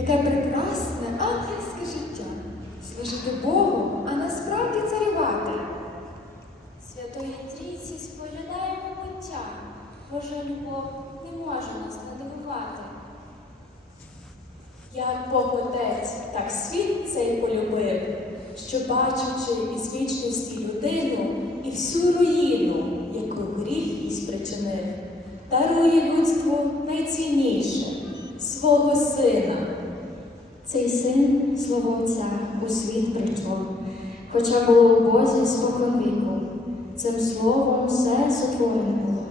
яке прекрасне ангельське життя. Служити Богу, а насправді царювати. Святої Трійці споглядаємо буття, Божа любов не може нас надивувати. Як Бог Отець, так світ цей полюбив, що бачачи із вічності людину і всю руїну, яку гріх їй спричинив, дарує людству найцінніше свого сина. Цей син, слово Отця, у світ прийшло, хоча було у Бозі спокон віку. Цим словом все сотворене було,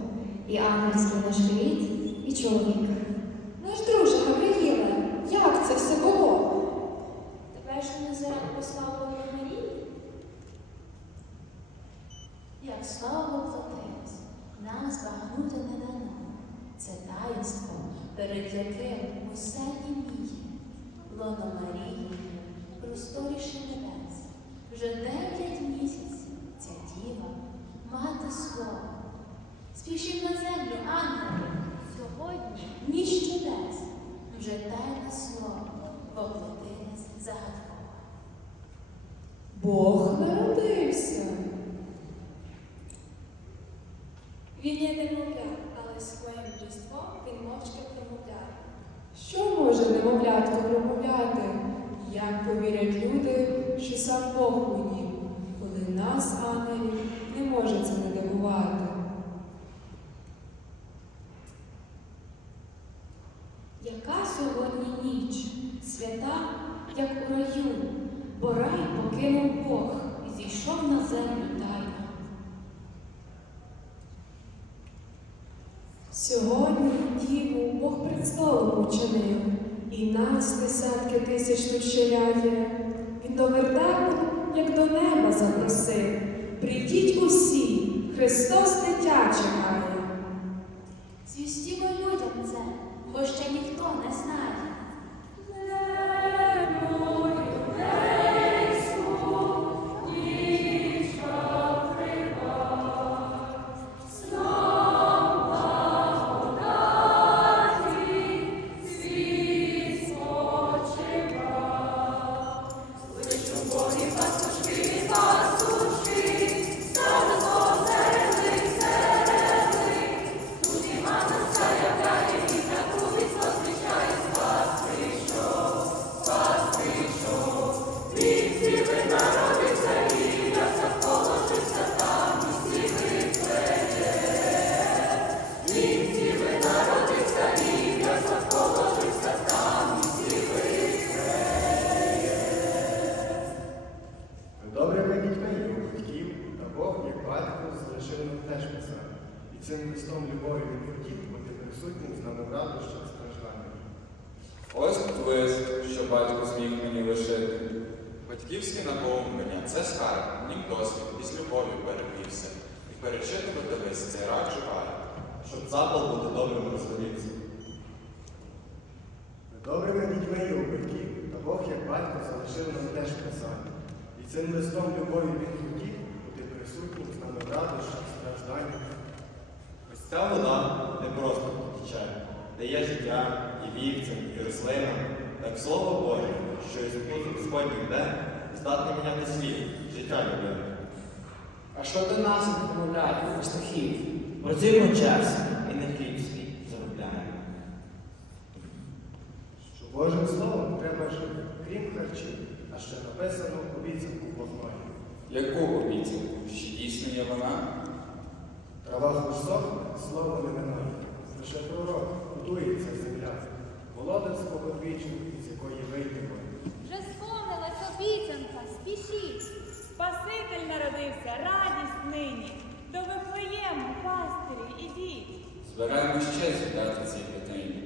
і ангельський наш рід, і чоловік. Наш друже Гавриїле, як це все було? Тебе ж Назарет послав до Марії? Як слово плотилось, нам збагнути не дано. Це таїнство, перед яким усе німіє. Лоно Марії, просторіше небес. Вже дев'ять місяців ця діва, мати слово. Спішив на землю, ангели, сьогодні ніч чудес. Вже тайне слово воплотилось загадково. Бог народився. Він є немовля, але своїм дійством він мовчки промовляє. Що може немовлятко промовляти? Як повірять люди, що сам Бог у нім, коли нас, ангелів, не може це не дивувати? Яка сьогодні ніч, свята, як у раю, бо рай покинув Бог і зійшов на землю тайно. Сьогодні Діву Бог пред столом учинив, і нас десятки тисяч тут щеляє. Він до вертепу, як до неба запросив. Прийдіть усі, Христос дитя чекає. Залишив нам теж писати. І цим листом любові він хотів бути присутнім з нами в радощах стражданнях. Ось ця вода не просто потіче, дає життя і вівцям, і рослинам, так слово Боже, що із пуст Господніх ден здатне міняти світ, життя людини. А що до нас відмовляють пастухів? Працюємо час і не хліб свій заробляємо. Що Божим словом треба жити, крім харчів, а ще написано обіцянку Яку обіцянку? Чи дійсно є вона? Трава хоч сохне, слово не минає. Лише пророк будується земля. Володарство одвічне, із якої вийдемо. Вже сповнилась обіцянка, спішіть. Спаситель народився, радість нині. До Вифлеєму, пастирі, ідіть. Збираємо ще згадати ці питання.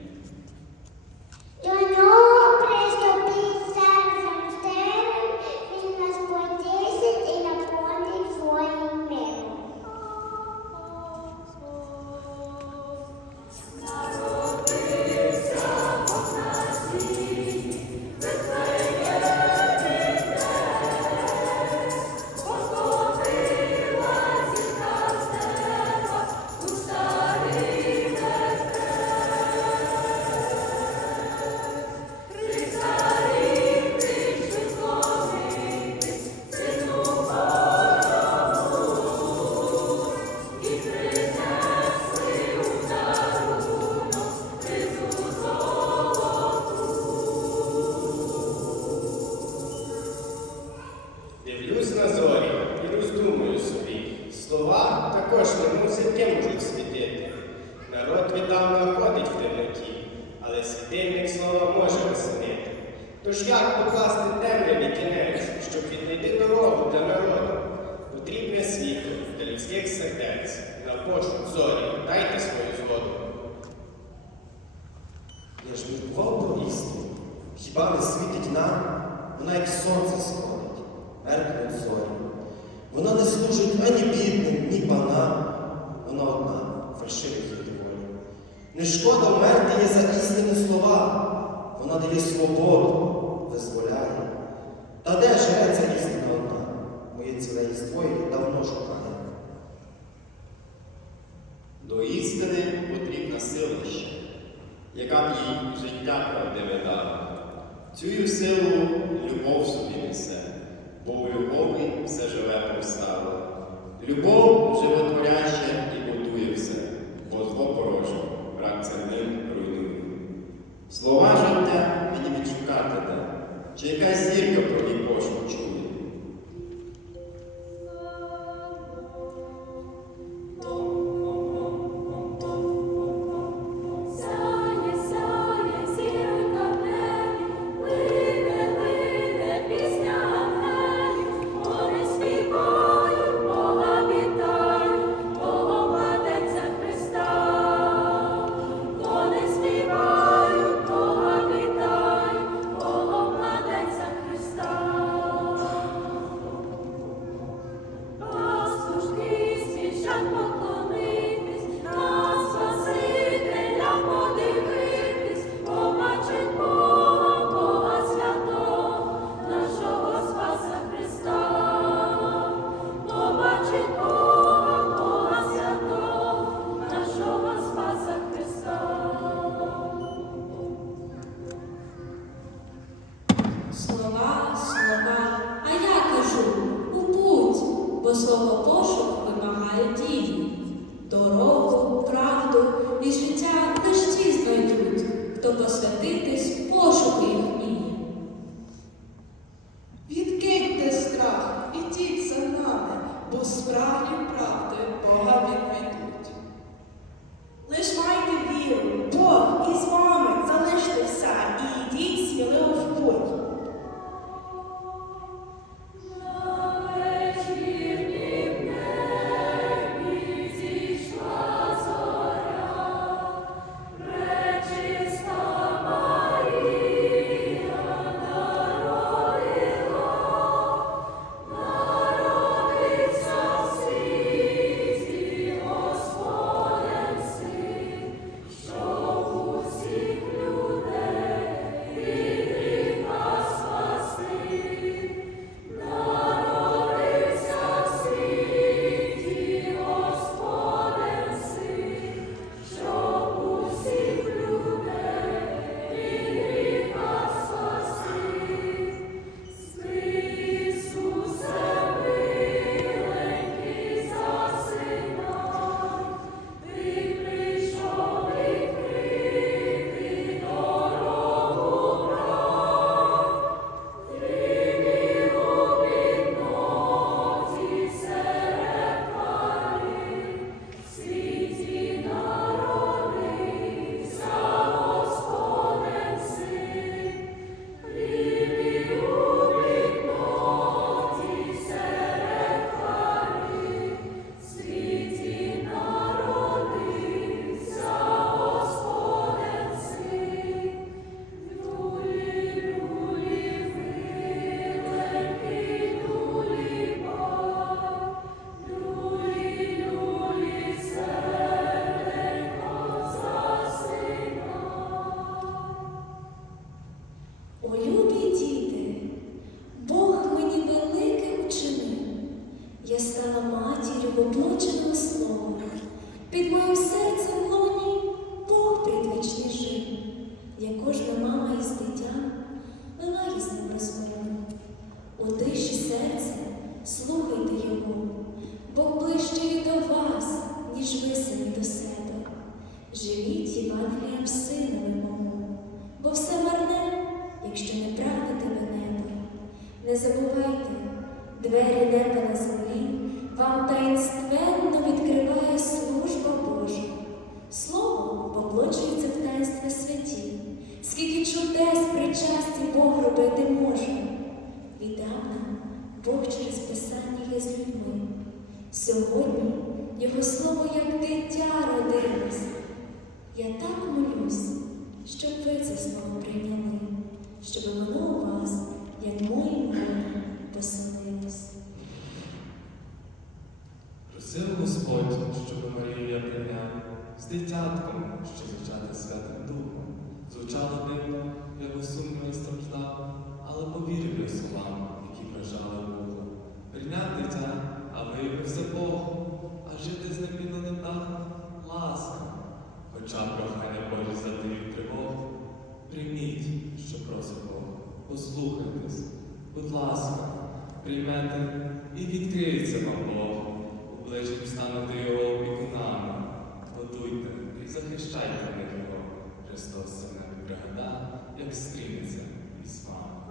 Тож як покласти темряві кінець, щоб віднайти дорогу для народу? Потрібне світло для людських сердець, на пошук зорі, дайте свою згоду. Я ж міркував про істину. Хіба не світить нам? Вона як сонце сходить, меркнуть зорі. Вона не служить ані бідним, ні панам. Вона одна, фальшивих їх волі. Не шкода вмерти є за істинні слова. Вона дає свободу, визволяє. Та де живе ця істина одна? Моє ціле єство її давно шукає. До істини потрібна сила ще, яка б їй життя правдиве дала. Цю силу любов собі несе, бо у любові все живе повстало. Любов животворяще і будує все, бо зло порожнє, брак цернин руйнує. Слова життя мені відшукати де, чи якась зірка про мій пошук чує. Путь, бо Сьогодні Його слово як дитя родилось. Я так молюсь, щоб ви це слово прийняли, щоб воно у вас, як моїм горем, поселилось. Просив Господь, щоб Марію я прийняв з дитятком, що зачати Святим Духом. Звучало дивно, я був сумно і страждав, але повірив я словам, які вражали вухо. Прийняв дитя, виявився Бог, а жити з ним одним дахом ласка. Хоча прохання Божі задають тривогу. Прийміть, що просить Бог, послухайтесь, будь ласка, приймете і відкриється вам Бог. Обличчям станете його опікунами. Готуйте і захищайте в них його. Христос це не як стрінеться із вами.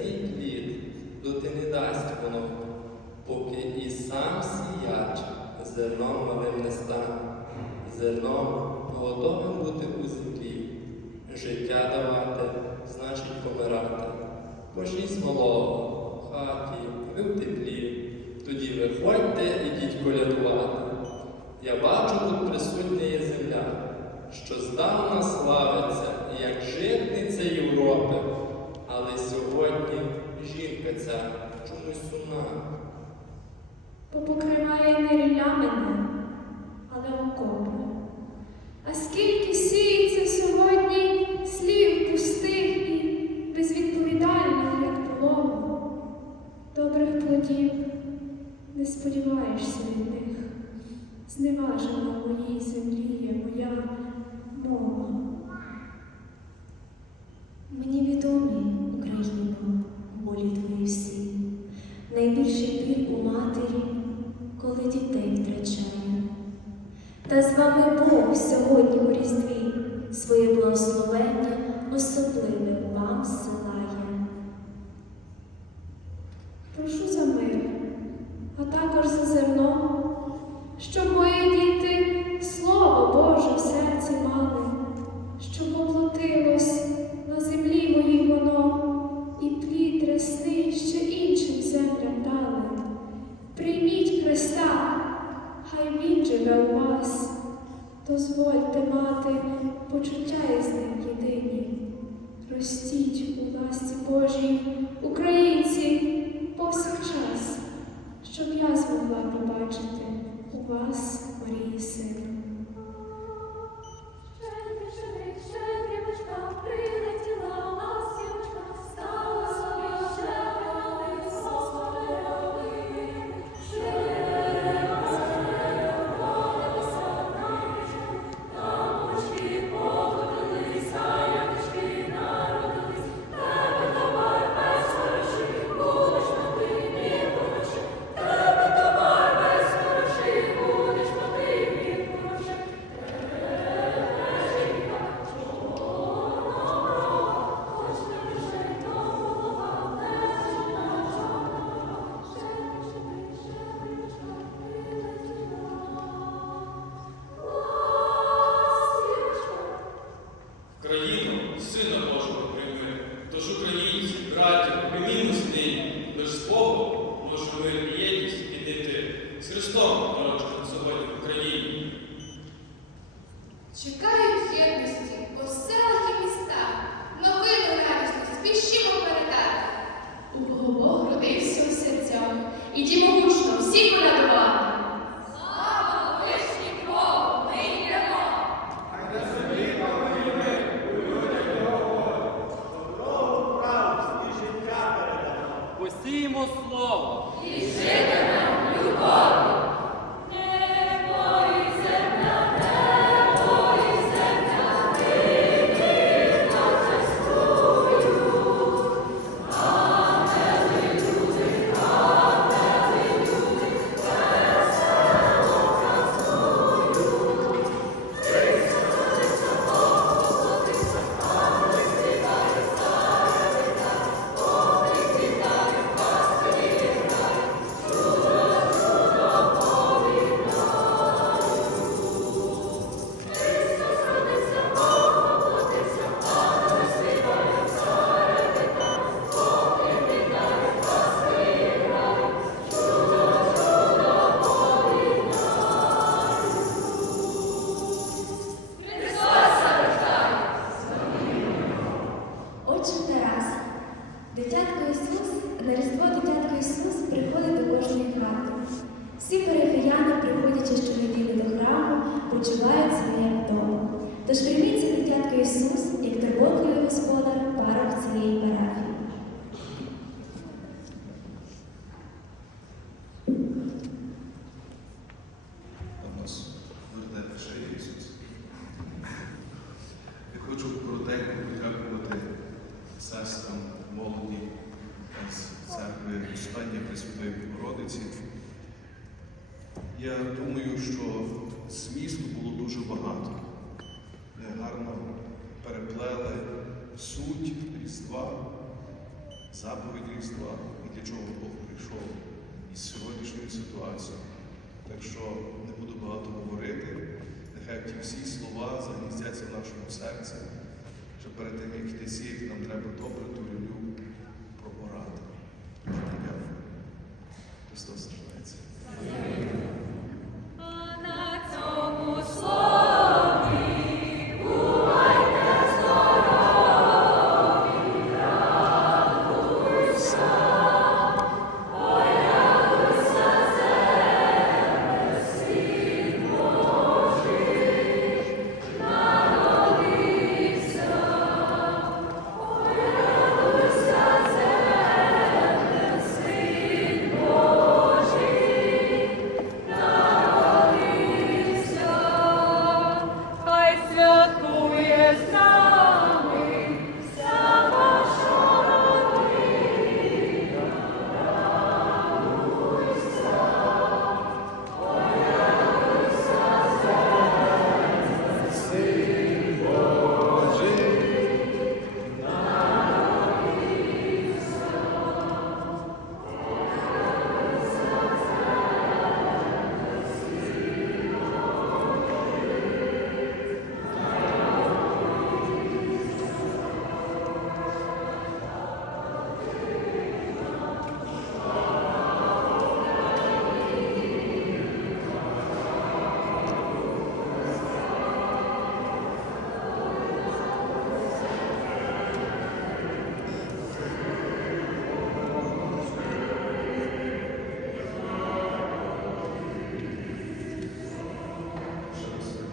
Ясний плід доти не дасть воно, поки і сам сіяч зерном малим не стане. Зерном готовим бути у землі. Життя давати значить помирати. Пожіть малого хаті, ви в теплі. Тоді виходьте, ідіть колядувати. Я бачу, тут присутня земля, що здавна славиться, як житниця Європи. Сьогодні жінка ця чомусь сумна. Попокриває не мене, але окопи. А скільки сіється сьогодні Я думаю, що змісту було дуже багато. Ми гарно переплели суть Різдва, заповідь Різдва і для чого Бог прийшов із сьогоднішньою ситуацією. Так що не буду багато говорити. Нехай ті всі слова загніздяться в нашому серці, що перед тим, як йти сіяти, нам треба добре ту